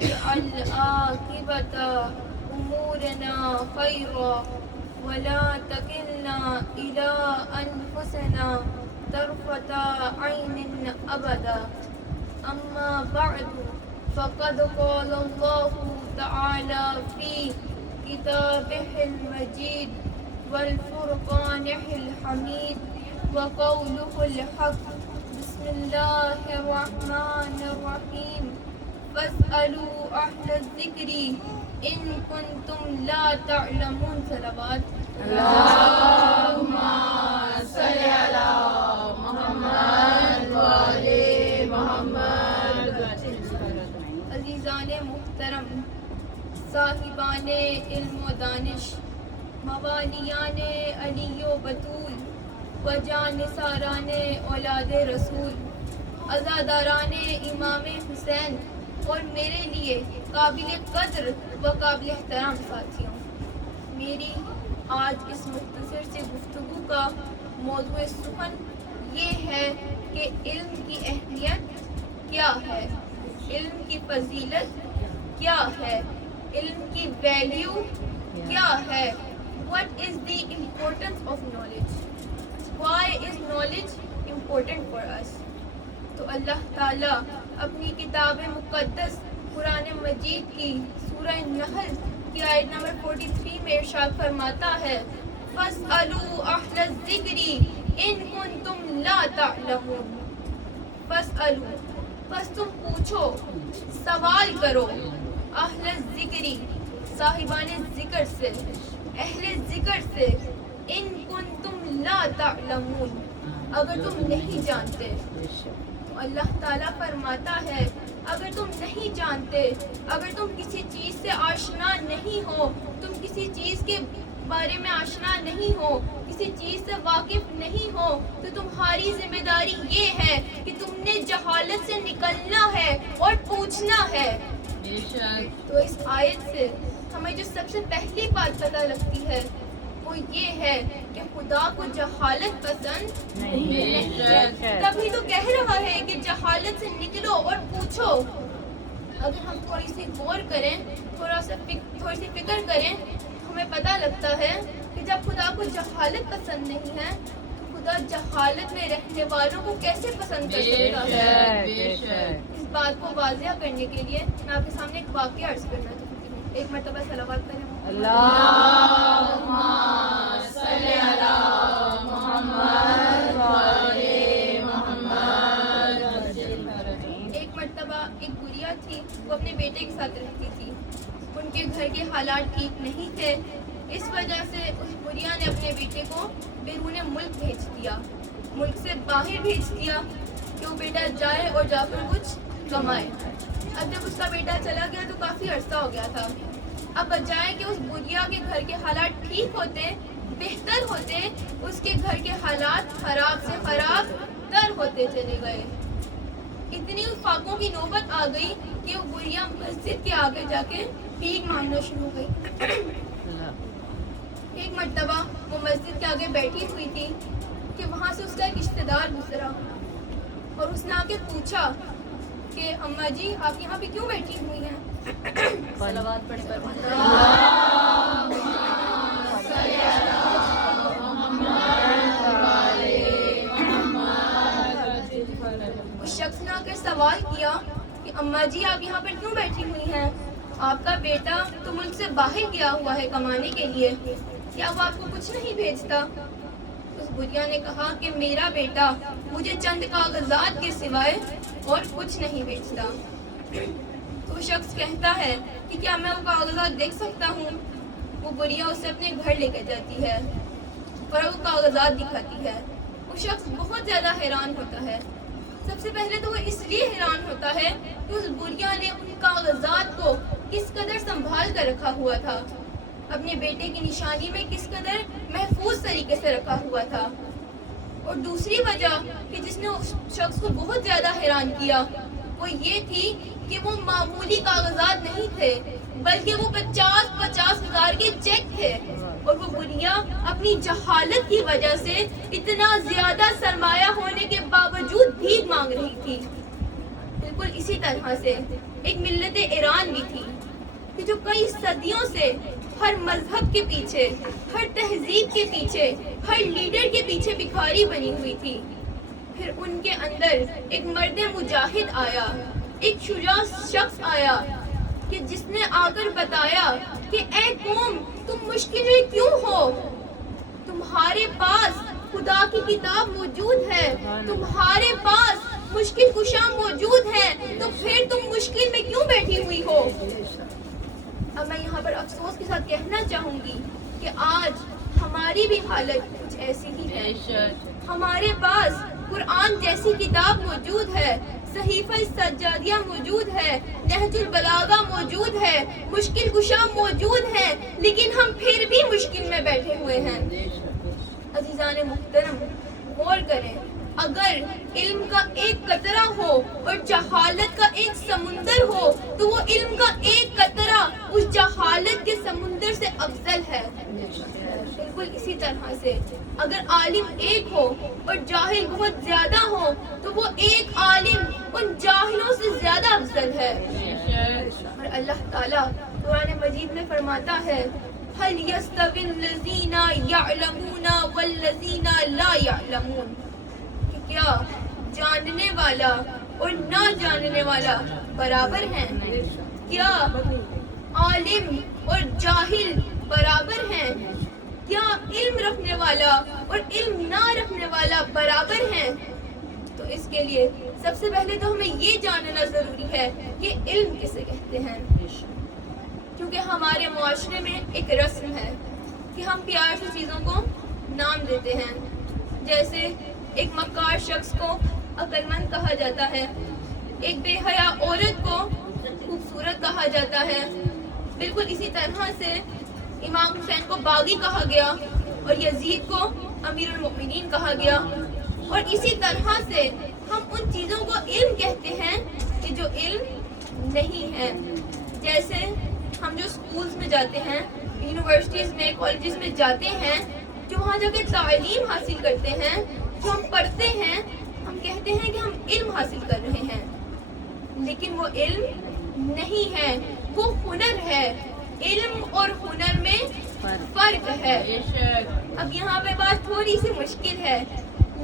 واجعل عاقبة أمورنا خيرا ولا تكلنا إلى أنفسنا طرفة عين أبدا. أما بعد فقد قال الله تعالى في كتابه المجيد والفرقانه الحميد وقوله الحق. بسم الله الرحمن الرحيم. فاسألوا أهل الذكر إن كنتم لا تعلمون. صلوات اللهم صل على محمد وآل محمد. عزیزان محترم، صاحبان علم و دانش، موالیان علی و بطول و جانثاران اولاد رسول، عزاداران امام حسین اور میرے لیے قابل قدر و قابل احترام ساتھیوں، میری آج اس مختصر سے گفتگو کا موضوع سخن یہ ہے کہ علم کی اہمیت کیا ہے، علم کی فضیلت کیا ہے، علم کی ویلیو کیا ہے. What is the importance of knowledge? Why is knowledge important for us? تو اللہ تعالیٰ اپنی کتاب مقدس قرآن مجید کی سورہ نحل کی آیت نمبر 43 میں ارشاد فرماتا ہے فَاسْأَلُوا أَهْلَ الذِّكْرِ إِن كُنتُمْ لَا تَعْلَمُونَ. فَاسْأَلُوا، بس تم پوچھو، سوال کرو، اہل ذکری، صاحبان ذکر سے، اہل ذکر سے، ان کنتم لا تعلمون، اگر تم نہیں جانتے. تو اللہ تعالیٰ فرماتا ہے اگر تم نہیں جانتے، اگر تم کسی چیز سے آشنا نہیں ہو، تم کسی چیز کے بارے میں آشنا نہیں ہو، کسی چیز سے واقف نہیں ہو، تو تمہاری ذمہ داری یہ ہے کہ تم نے جہالت سے نکلنا ہے اور پوچھنا ہے. تو اس آیت سے ہمیں جو سب سے پہلی بات پتہ لگتی ہے وہ یہ ہے کہ خدا کو جہالت پسند نہیں ہے. تبھی تو کہہ رہا ہے کہ جہالت سے نکلو اور پوچھو. اگر ہم تھوڑی سی غور کریں، تھوڑی سی فکر کریں، ہمیں پتہ لگتا ہے کہ جب خدا کو جہالت پسند نہیں ہے تو خدا جہالت میں رہنے والوں کو کیسے پسند کر سکتا ہے. اس بات کو واضح کرنے کے لیے میں آپ کے سامنے ایک واقعہ عرض کرنا چاہتی ہوں. ایک مرتبہ صلوات کریں. اللهم صل على محمد وآل محمد. ایک مرتبہ ایک گڑیا تھی، وہ اپنے بیٹے کے ساتھ رہتی تھی. ان کے گھر کے حالات ٹھیک نہیں تھے، اس وجہ سے اس گڑیا نے اپنے بیٹے کو بیرون ملک بھیج دیا، ملک سے باہر بھیج دیا کہ وہ بیٹا جائے اور جا کر کچھ کمائے. اب جب اس کا بیٹا چلا گیا تو کافی عرصہ ہو گیا تھا. اب بجائے کہ اس گڑیا کے گھر کے حالات ٹھیک ہوتے، بہتر ہوتے، اس کے گھر کے حالات خراب سے خراب تر ہوتے چلے گئے. اتنی فاقوں کی نوبت آ گئی کہ وہ گڑیا مسجد کے آگے جا کے بھیک مانگنا شروع ہو گئی. ایک مرتبہ وہ مسجد کے آگے بیٹھی ہوئی تھی کہ وہاں سے اس کا ایک رشتہ دار گزرا اور اس نے آ کے پوچھا کہ اماں جی آپ یہاں پہ کیوں بیٹھی ہوئی ہیں؟ صلوات پڑھ کر اس شخص نے آ کر سوال کیا کہ اماں جی آپ یہاں پر کیوں بیٹھی ہوئی ہیں؟ آپ کا بیٹا تو ملک سے باہر گیا ہوا ہے کمانے کے لیے، کیا وہ آپ کو کچھ نہیں بھیجتا؟ اس گڑیا نے کہا کہ میرا بیٹا مجھے چند کاغذات کے سوائے اور کچھ نہیں بھیجتا. تو وہ شخص کہتا ہے کہ کیا میں وہ کاغذات دیکھ سکتا ہوں؟ وہ گڑیا اسے اپنے گھر لے کے جاتی ہے اور وہ کاغذات دکھاتی ہے. وہ شخص بہت زیادہ حیران ہوتا ہے. سب سے پہلے تو وہ اس لیے حیران ہوتا ہے کہ اس گڑیا نے ان کاغذات کو کس قدر سنبھال کر رکھا ہوا تھا، اپنے بیٹے کی نشانی میں کس قدر محفوظ طریقے سے رکھا ہوا تھا. اور دوسری وجہ کہ جس نے اس شخص کو بہت زیادہ حیران کیا وہ یہ تھی کہ وہ معمولی کاغذات نہیں تھے بلکہ وہ 50,000 کے چیک تھے. اور وہ گڑیا اپنی جہالت کی وجہ سے اتنا زیادہ سرمایہ ہونے کے باوجود بھیک مانگ رہی تھی. بالکل اسی طرح سے ایک ملت ایران بھی تھی کہ جو کئی صدیوں سے ہر مذہب کے پیچھے، ہر تہذیب کے پیچھے، ہر لیڈر کے پیچھے بھکاری بنی ہوئی تھی. پھر ان کے اندر ایک مرد مجاہد آیا، ایک شجاع شخص آیا کہ جس نے آ کر بتایا کہ اے قوم، تم مشکل میں کیوں ہو؟ تمہارے پاس خدا کی کتاب موجود ہے، تمہارے پاس مشکل کشا موجود ہے، تو پھر تم مشکل میں کیوں بیٹھی ہوئی ہو؟ اب میں یہاں پر افسوس کے ساتھ کہنا چاہوں گی کہ آج ہماری بھی حالت کچھ ایسی ہی ہے. ہمارے پاس قرآن جیسی کتاب موجود ہے، صحیفہ سجادیہ موجود ہے، نہج البلاغہ موجود ہے، مشکل کشا موجود ہے، لیکن ہم پھر بھی مشکل میں بیٹھے ہوئے ہیں. عزیزان محترم، غور کریں، اگر علم کا ایک قطرہ ہو اور جہالت کا ایک سمندر ہو تو وہ علم کا ایک قطرہ اس جہالت کے سمندر سے افضل ہے. بالکل اسی طرح سے اگر عالم ایک ہو اور جاہل بہت زیادہ ہو تو وہ ایک عالم ان جاہلوں سے زیادہ افضل ہے. اور اللہ تعالیٰ قرآن مجید میں فرماتا ہے هل يستوي الذين يعلمون والذين لا يعلمون، کہ کیا جاننے والا اور نہ جاننے والا برابر ہیں؟ کیا عالم اور جاہل برابر ہیں؟ کیا علم رکھنے والا اور علم نہ رکھنے والا برابر ہیں؟ تو اس کے لیے سب سے پہلے تو ہمیں یہ جاننا ضروری ہے کہ علم کسے کہتے ہیں. کیونکہ ہمارے معاشرے میں ایک رسم ہے کہ ہم پیار سے چیزوں کو نام دیتے ہیں. جیسے ایک مکار شخص کو عقل مند کہا جاتا ہے، ایک بے حیا عورت کو خوبصورت کہا جاتا ہے. بالکل اسی طرح سے امام حسین کو باغی کہا گیا اور یزید کو امیر المؤمنین کہا گیا. اور اسی طرح سے ہم ان چیزوں کو علم کہتے ہیں کہ جو علم نہیں ہے. جیسے ہم جو اسکولز میں جاتے ہیں، یونیورسٹیز میں، کالجز میں جاتے ہیں، جو وہاں جا کے تعلیم حاصل کرتے ہیں، جو ہم پڑھتے ہیں، ہم کہتے ہیں کہ ہم علم حاصل کر رہے ہیں، لیکن وہ علم نہیں ہے، وہ ہنر ہے. علم اور ہنر میں فرق ہے. اب یہاں پہ بات تھوڑی سی مشکل ہے،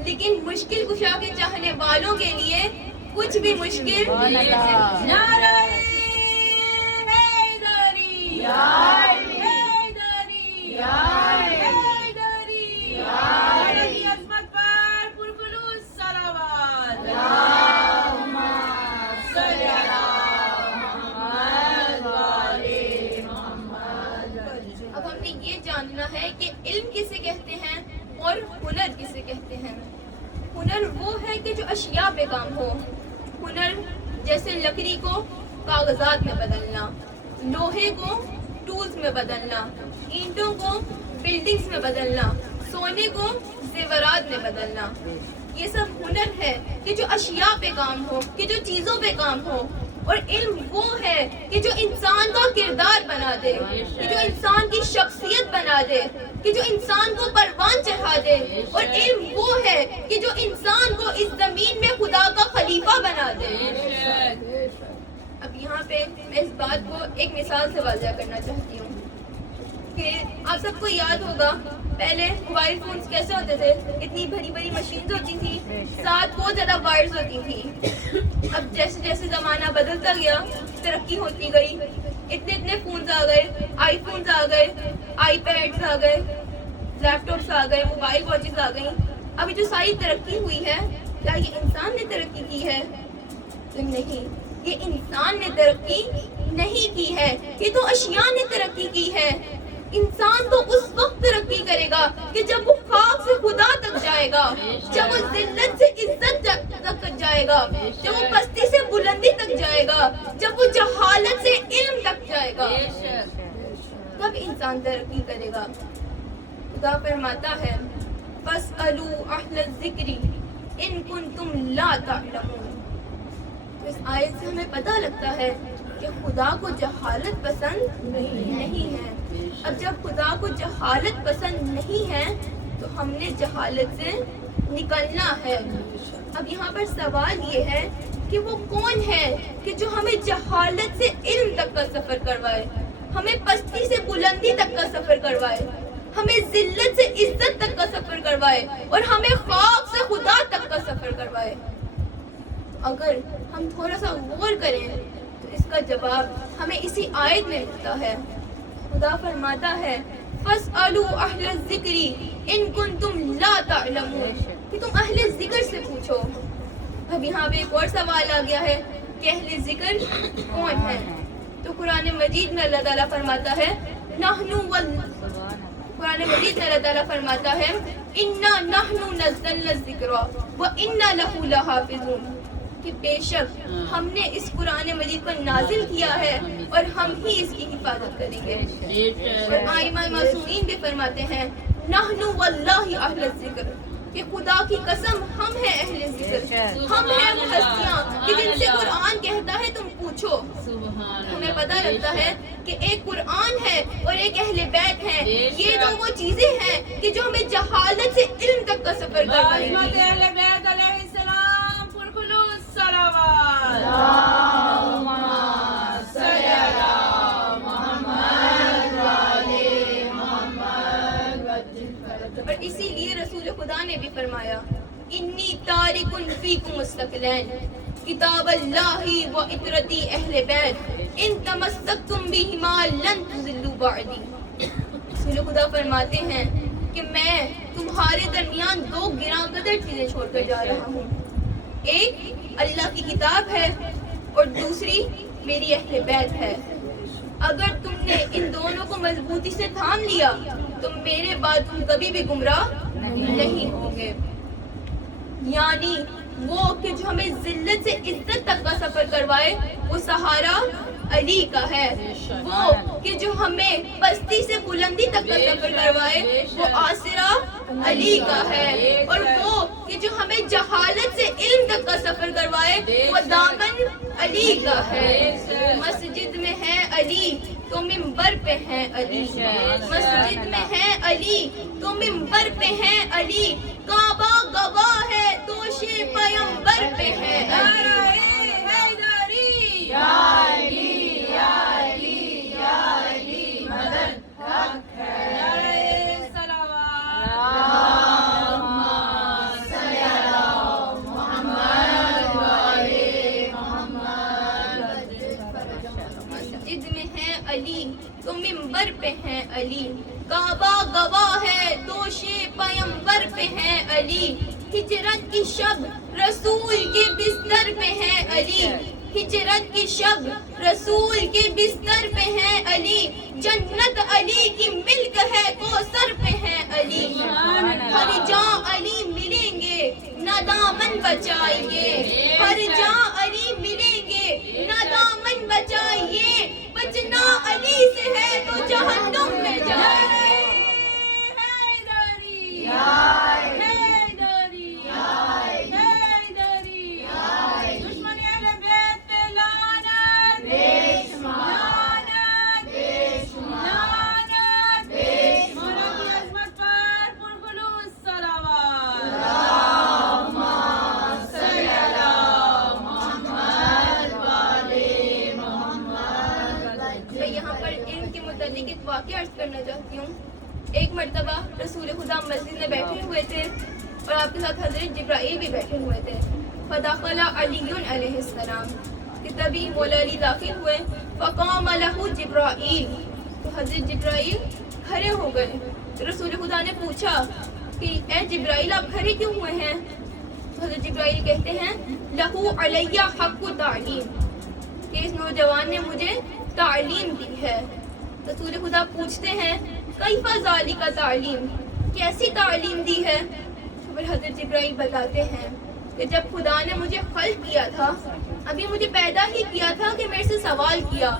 لیکن مشکل کشا کے چاہنے والوں کے لیے کچھ بھی مشکل نہیں. اب ہم نے یہ جاننا ہے کہ علم کسے کہتے ہیں اور ہنر کسے کہتے ہیں. ہنر وہ ہے کہ جو اشیاء پہ کام ہو. ہنر جیسے لکڑی کو کاغذات میں بدلنا، لوہے کو ٹولز میں بدلنا، اینٹوں کو بلڈنگز میں بدلنا، سونے کو زیورات میں بدلنا. یہ سب ہنر ہے کہ جو اشیاء پہ کام ہو، کہ جو چیزوں پہ کام ہو. اور علم وہ ہے کہ جو انسان کا کردار بنا دے، کہ جو انسان کی شخصیت بنا دے، کہ جو انسان کو پروان چڑھا دے. اور علم وہ ہے کہ جو انسان کو اس زمین میں خدا کا خلیفہ بنا دے. اب یہاں پہ میں اس بات کو ایک مثال سے واضح کرنا چاہتی ہوں کہ آپ سب کو یاد ہوگا پہلے موبائل فونز کیسے ہوتے تھے. اتنی بڑی بڑی مشینز ہوتی تھی، ساتھ بہت زیادہ وائرز ہوتی تھی. اب جیسے جیسے زمانہ بدلتا گیا، ترقی ہوتی گئی، اتنے فونز آ گئے، آئی فونز آ گئے، آئی پیڈز آ گئے، لیپ ٹاپس آ گئے، موبائل واچز آ گئیں. ابھی جو ساری ترقی ہوئی ہے، کیا یہ انسان نے ترقی کی ہے؟ نہیں، یہ انسان نے ترقی نہیں کی ہے، یہ تو اشیاء نے ترقی کی ہے. انسان تو اس وقت ترقی کرے گا کہ جب وہ خاک سے خدا تک جائے گا، جب وہ ذلت سے عزت تک جائے گا، جب وہ پستی سے بلندی تک جائے گا، جب وہ جہالت سے علم تک جائے گا، تب انسان ترقی کرے گا. خدا فرماتا ہے فَاسْأَلُوا أَهْلَ الذِّكْرِ إِن كُنتُمْ لَا تَعْلَمُونَ. تو اس آیت سے ہمیں پتہ لگتا ہے کہ خدا کو جہالت پسند نہیں ہے. اب جب خدا کو جہالت پسند نہیں ہے تو ہم نے جہالت سے نکلنا ہے. اب یہاں پر سوال یہ ہے کہ وہ کون ہے کہ جو ہمیں جہالت سے علم تک کا سفر کروائے، ہمیں پستی سے بلندی تک کا سفر کروائے، ہمیں ذلت سے عزت تک کا سفر کروائے اور ہمیں خوف سے خدا تک کا سفر کروائے۔ اگر ہم تھوڑا سا غور کریں تو اس کا جواب ہمیں اسی آیت میں ملتا ہے۔ خدا فرماتا ہے فَاسْأَلُوا أَهْلَ الذِّكْرِ إِن كُنتُمْ لَا تَعْلَمُونَ، کہ تم اہل ذکر سے پوچھو۔ اب یہاں پہ ایک اور سوال آ گیا ہے کہ اہل ذکر کون ہے؟ تو قرآن مجید میں اللہ تعالیٰ فرماتا ہے قرآن مجید میں اللہ تعالیٰ فرماتا ہے اِنَّا نَحْنُ نَزَّلْنَا الذِّكْرَ وَإِنَّا لَهُ لَحَافِظُونَ، کہ بے شک ہم نے اس قرآن مجید کو نازل کیا ہے اور ہم ہی اس کی حفاظت کریں گے۔ اور ائمہ معصومین بھی فرماتے ہیں نحن واللہ اہل الذکر، کہ خدا کی قسم ہم ہیں اہل ذکر، ہم ہیں وہ ہستیاں کہ جن سے قرآن کہتا ہے تم پوچھو۔ ہمیں پتہ لگتا ہے کہ ایک قرآن ہے اور ایک اہل بیت ہے، یہ تو وہ چیزیں ہیں کہ جو ہمیں جہالت سے علم تک کا سفر کروائیں گی۔ اہل بیت علیہ السلام پرخلوص صلوات۔ اللہم صلی علی محمد وعلی محمد۔ اور اسی لیے رسول خدا نے بھی فرمایا انی تارک فیکم الثقلین کتاب اللہ و اطرتی اہل بیت ان تمسکتم بہما لن تضلوا بعدی۔ رسول خدا فرماتے ہیں کہ میں تمہارے درمیان دو گراں قدر چیزیں چھوڑ کر جا رہا ہوں، ایک اللہ کی کتاب ہے اور دوسری میری اہل بیت ہے۔ اگر تم نے ان دونوں کو مضبوطی سے تھام لیا تو میرے بعد تم کبھی بھی گمراہ نہیں ہوں گے۔ یعنی وہ کہ جو ہمیں ذلت سے عزت تک کا سفر کروائے وہ سہارا علی کا ہے، وہ کہ جو ہمیں پستی سے بلندی تک کا سفر کروائے وہ آسرا علی کا ہے، اور وہ کہ جو ہمیں جہالت سے علم تک کا سفر کروائے وہ دامن علی کا ہے۔ مسجد میں ہے علی تو ممبر پہ ہے علی، مسجد میں ہے علی تو ممبر پہ ہے علی، کعبہ گواہ ہے توش پیمبر پہ ہے علی۔ یا علی یا علی یا علی مدد حق ہے۔ تو ممبر پہ ہیں علی، کعبہ گواہ ہے دوش پیمبر پہ ہیں علی، ہجرت کی شب رسول کے بستر پہ ہیں علی، ہجرت کی شب رسول کے بستر پہ ہیں علی، جنت علی کی ملک ہے کوثر پہ ہیں علی، ہر جاں علی ملیں گے نہ دامن بچائیے، ہر جاں علی ملیں گے نہ دامن بچائیے، بچنا علی سے ہے تو جہنم میں جائیے۔ ایک واقعہ عرض کرنا چاہتی ہوں۔ ایک مرتبہ رسول خدا مسجد میں بیٹھے ہوئے تھے اور آپ کے ساتھ حضرت جبرائیل بھی بیٹھے ہوئے تھے۔ فدخل علی علیہ السلام، کہ تبھی مولا علی داخل ہوئے۔ فقام لہ جبرائیل، تو حضرت جبرائیل کھڑے ہو گئے۔ تو رسول خدا نے پوچھا کہ اے جبرائیل آپ کھڑے کیوں ہوئے ہیں؟ تو حضرت جبرائیل کہتے ہیں لہو علیہ حق تعلیم، کہ اس نوجوان نے مجھے تعلیم دی ہے۔ رسول خدا پوچھتے ہیں کیف ذالک تعلیم، کیسی تعلیم دی ہے؟ پھر حضرت جبرائیل بتاتے ہیں کہ جب خدا نے مجھے خلق کیا تھا، ابھی مجھے پیدا ہی کیا تھا کہ میرے سے سوال کیا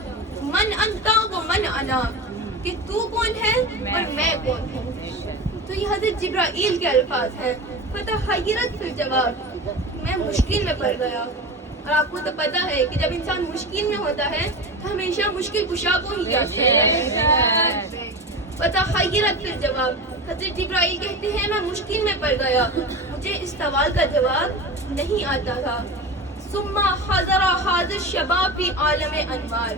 من انتا و من انا، کہ تو کون ہے اور میں کون ہوں۔ تو یہ حضرت جبرائیل کے الفاظ ہیں۔ فتحیرت فی الجواب، میں مشکل میں پڑ گیا۔ اور آپ کو تو پتا ہے کہ جب انسان مشکل میں ہوتا ہے تو ہمیشہ مشکل کشا کو ہی چاہتے ہیں۔ فتحیرت فی الجواب، حضرت جبرائیل کہتے ہیں میں مشکل میں پڑ گیا، مجھے اس سوال کا جواب نہیں آتا تھا۔ ثم حضر هذا الشباب فی عالم انوار.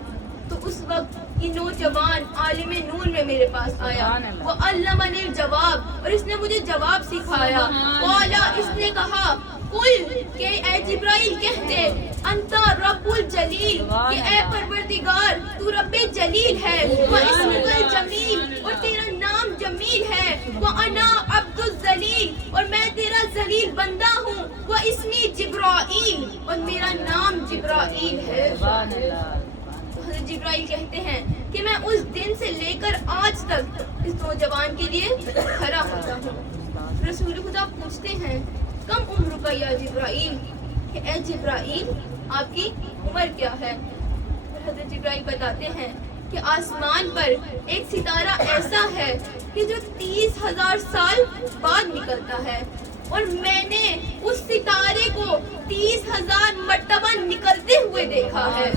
تو اس وقت یہ نوجوان عالم نور میں میرے پاس آیا. وہ علمنی الجواب، اور اس نے مجھے جواب سکھایا. قالا، اس نے کہا، قل کہ اے جبرائیل کہہ دے، انتا رب الجلیل کہ اے پروردگار تو رب جلیل ہے، واسمک الجمیل اور تیرا نام جمیل ہے، وانا عبد الذلیل اور میں تیرا ذلیل بندہ ہوں، واسمی جبرائیل اور میرا نام جبرائیل ہے. حضرت جبرائیل کہتے ہیں کہ میں اس دن سے لے کر آج تک اس نوجوان کے لیے کھڑا ہوتا ہوں. رسول خدا پوچھتے ہیں کم عمر کا یا جبرائیل، کہ اے جبرائیل آپ کی عمر کیا ہے؟ حضرت جبرائیل بتاتے ہیں کہ آسمان پر ایک ستارہ ایسا ہے کہ جو 30,000 سال بعد نکلتا ہے، اور میں نے اس ستارے کو 30,000 مرتبہ نکلتے ہوئے دیکھا ہے.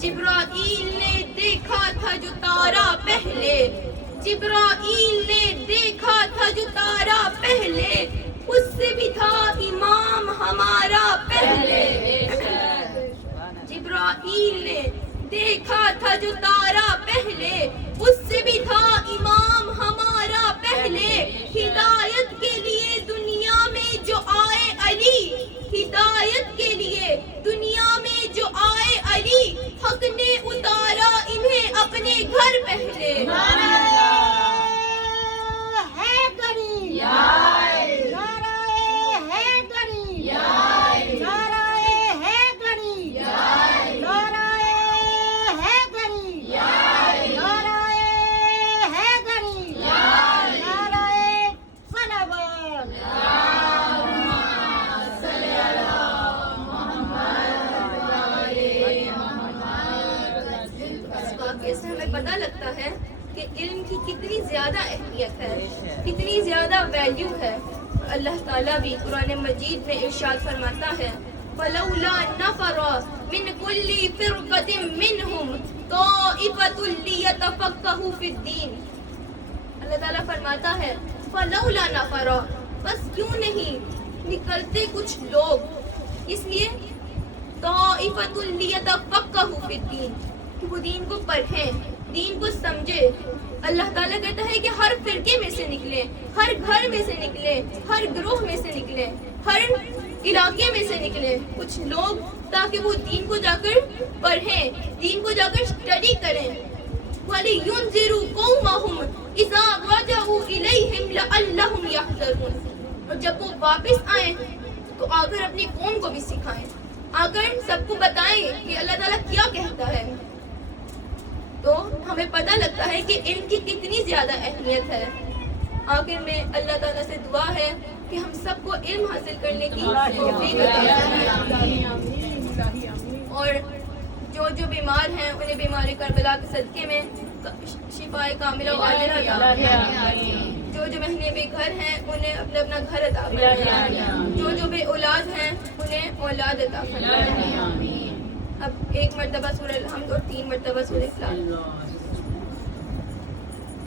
جبرائیل نے دیکھا تھا جو تارا پہلے، جبرائیل نے دیکھا تھا جو تارا پہلے، اس سے بھی تھا امام ہمارا پہلے. جبرائیل نے دیکھا تھا جو تارا پہلے، اس سے بھی تھا امام ہمارا پہلے. ہدایت کے لیے دنیا میں جو آئے علی، ہدایت کے لیے دنیا میں جو آئے علی، حق نے اتارا انہیں اپنے گھر پہلے. اس سے ہمیں پتہ لگتا ہے کہ علم کی کتنی زیادہ اہمیت ہے، کتنی زیادہ ویلیو ہے. اللہ تعالیٰ بھی قرآن مجید میں ارشاد فرماتا ہے فَلَوْلَا نَفَرَ مِنْ كُلِّ فِرْقَةٍ مِّنْهُمْ طَائِفَةٌ لِيَتَفَقَّهُوا فِي الدِّينِ. اللہ تعالیٰ فرماتا ہے فَلَوْلَا نَفَرَ، بس کیوں نہیں نکلتے کچھ لوگ، اس لیے طَائِفَةٌ لِيَتَفَقَّهُوا فِي الدِّينِ کہ وہ دین کو پڑھیں، دین کو سمجھے. اللہ تعالیٰ کہتا ہے کہ ہر فرقے میں سے نکلے، ہر گھر میں سے نکلے، ہر گروہ میں سے نکلے، ہر علاقے میں سے نکلے کچھ لوگ، تاکہ وہ دین کو جا کر پڑھیں، دین کو جا کر اسٹڈی کریں. وَلِيُنذِرُوا قَوْمَهُمْ إِذَا رَجَعُوا إِلَيْهِمْ لَعَلَّهُمْ يَحْذَرُونَ. اور جب وہ واپس آئیں تو آ کر اپنی قوم کو بھی سکھائیں، آ کر سب کو بتائیں کہ اللہ تعالیٰ کیا کہتا ہے. تو ہمیں پتہ لگتا ہے کہ علم کی کتنی زیادہ اہمیت ہے. آخر میں اللہ تعالیٰ سے دعا ہے کہ ہم سب کو علم حاصل کرنے کی توفیق عطا فرمائے، اور جو بیمار ہیں انہیں بیماری کربلا کے صدقے میں شفائے کاملہ و عاجلہ عطا فرمائے. جو بہنیں بے گھر ہیں انہیں اپنا اپنا گھر عطا فرمائے، جو بے اولاد ہیں انہیں اولاد عطا فرمائے. اب ایک مرتبہ سورہ الحمد اور 3 مرتبہ سورہ اخلاص.